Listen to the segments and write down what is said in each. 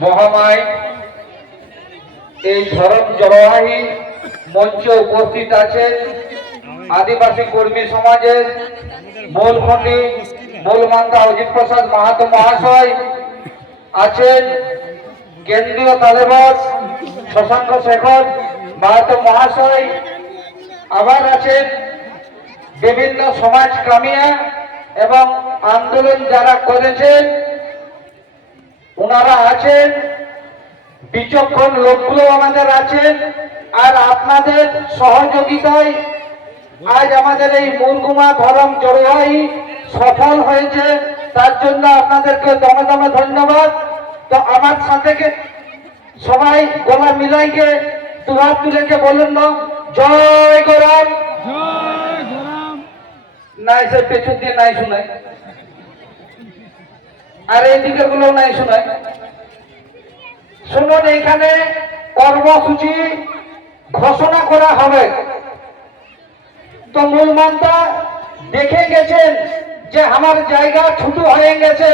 মহামায় এই ধরম জলবাহী মঞ্চে উপস্থিত আছেন আদিবাসী কর্মী সমাজের মূলখণ্ডী মূলমান্তা অজিত প্রসাদ মাহাতো মহাশয় আছেন কেন্দ্রীয় তালেবাস শশাঙ্ক শেখর মাহাতো মহাশয় আবার আছেন বিভিন্ন সমাজ কামিয়া এবং আন্দোলন যারা করেছেন ওনারা আছেন বিচক্ষণ লোকগুলো আমাদের আছেন আর আপনাদের সহযোগিতায় আজ আমাদের এই মুরগুমা ধরম জড়োয়াই সফল হয়েছে। তার জন্য আপনাদেরকে দমে দমে ধন্যবাদ। তো আমার সাথে সবাই গলা মিলাইকে দুহাত তুলেকে বলুন না জয় গরম। নাই সে পেছন দিয়ে নাই শোনায়। আর এই দিকেরগুলো নাই শোনায়। শুনুন এখানে কর্মসূচি ঘোষণা করা হবে। তো মূল মান্তা দেখে গেছেন যে আমার জায়গা ছোট হয়ে গেছে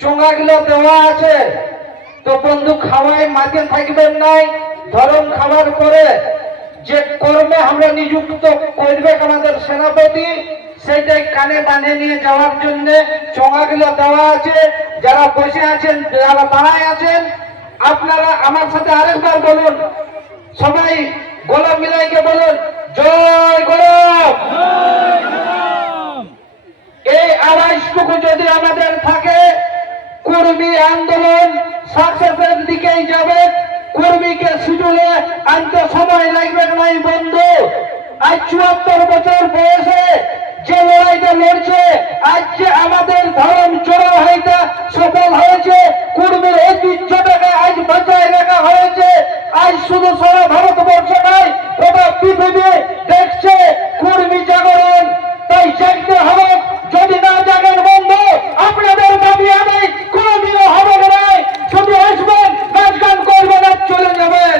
চোঙাগুলো দেওয়া আছে। তো বন্ধু খাওয়ায় মাঝে থাকবেন নাই ধরম খাবার পরে যে কর্মে আমরা নিযুক্ত করবে আমাদের সেনাপতি সেইটাই কানে বানিয়ে নিয়ে যাওয়ার জন্য চোঙাগুলো দেওয়া আছে। যারা বসে আছেন, যারা দাঁড়ায় আছেন, আপনারা আমার সাথে আরেকবার বলুন। সবাই গোলাপ মিলাইকে বলুন, জয় গোলাপ! এই আওয়াজটুকু যদি আমাদের থাকে, কর্মী আন্দোলন সাকসেসের দিকেই যাবে। কর্মীকে সুযোগে আনতে সময় লাগবে নাই বন্ধু। আজ চুয়াত্তর বছর বয়সে যে লড়াইটা লড়ছে, আজ যে আমাদের ধরম চড়া হইতে সফল হয়েছে, কুর্মের ঐতিহ্যটাকে আজ বাঁচায় রাখা হয়েছে, আজ শুধু সারা ভারতবর্ষ নয় গোটা পৃথিবী দেখছে কর্মী জাগরণ তাই জাগতে হবে যদি না জাগেন বন্ধু আপনাদের দাবি আমি কোনোদিনও হবে না শুধু আসবেন নাচ গান করবেন আর চলে যাবেন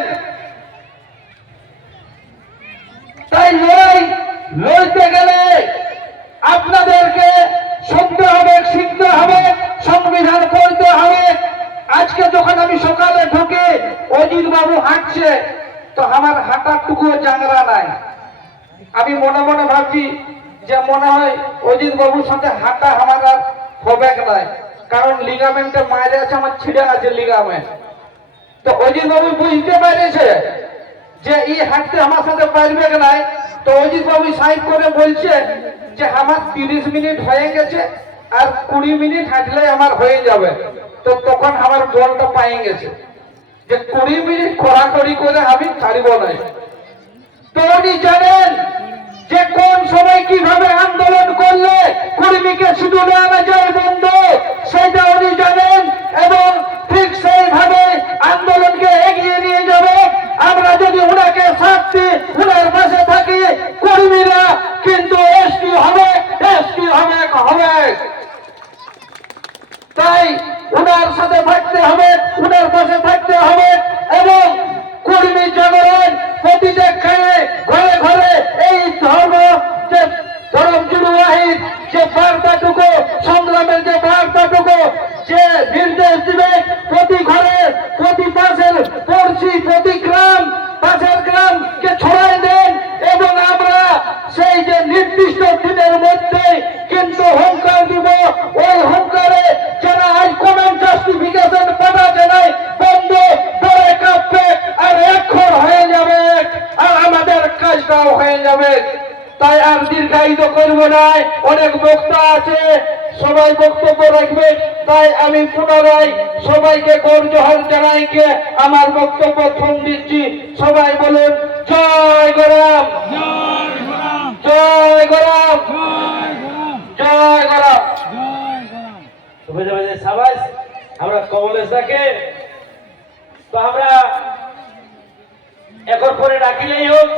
তাই লড়াই লড়তে গেলে আপনাদেরকে শুনতে হবে শিখতে হবে সংবিধান পড়তে হবে আজকে যখন আমি সকালে ঢুকে অজিত বাবু হাঁটছে, তো আমার হাঁটারটুকুও জাংরা নাই। আমি মনে মনে ভাবছি যে মনে হয় অজিত বাবুর সাথে হাঁটা আমার আর হবে নাই, কারণ লিগামেন্টে মায়ের আছে, আমার ছিঁড়ে আছে লিগামেন্ট তো অজিত বাবু বুঝতে পেরেছে যে এই হাঁটতে আমার সাথে পারবে নাই, তো অজিত বাবু সাইড করে বলছে যে আমার তিরিশ মিনিট হয়ে গেছে, আর কুড়ি মিনিট হাঁটলে আমার হয়ে যাবে। তো তখন আমার জলটা পাই গেছে। যে কুড়ি মিনিট কড়াকড়ি করে আমি ছাড়ব নাই তো উনি জানেন যে কোন সময় কীভাবে আন্দোলন করলে কর্মীকে শুধু আনা যায় বন্ধ সেটা উনি জানেন এবং ঠিক সেইভাবে আন্দোলনকে এগিয়ে নিয়ে যাবে। আমরা যদি উনাকে সাথে উনার পাশে থাকি কর্মীরা কিন্তু এসটি হবে এসটি হবে হবে তাই উনার সাথে থাকতে হবে, উনার পাশে থাকতে হবে এবং কর্মী জাগরণ প্রতিটা খেয়ে ঘরে ঘরে এই ধর্ম, যে ধর্ম জুড়ুয়াহির যে বার্তাটুকু, সংগ্রামের যে বার্তাটুকু, যে নির্দেশ দিবে প্রতি ঘরে, প্রতি পাশের পড়ছি প্রতি গ্রাম, পাশের গ্রামকে ছড়াই দেন এবং আমরা সেই যে নির্দিষ্ট দিনের মধ্যে কিন্তু হুঙ্কার দিব ওই হুঙ্কারে যারা আজ কমেন্ট জাস্টিফিকেশন পাঠাচ্ছে নাই বন্ধ পরে কাঁপবে আর এখন হয়ে যাবে আর আমাদের কাজটাও হয়ে যাবে। তাই আর দীর্ঘায়িত করব না। অনেক বক্তা আছে, সবাই বক্তব্য রাখবে। তাই আমি পুনরায় সবাইকে গৌর জহর জানাইকে আমার বক্তব্য ফোন দিচ্ছি। সবাই বলুন, জয় গরাম! জয় গরাম! জয় গরাম! আমরা কমলেশ দাকে। তো আমরা এখন পরে ডাকিলেই হোক।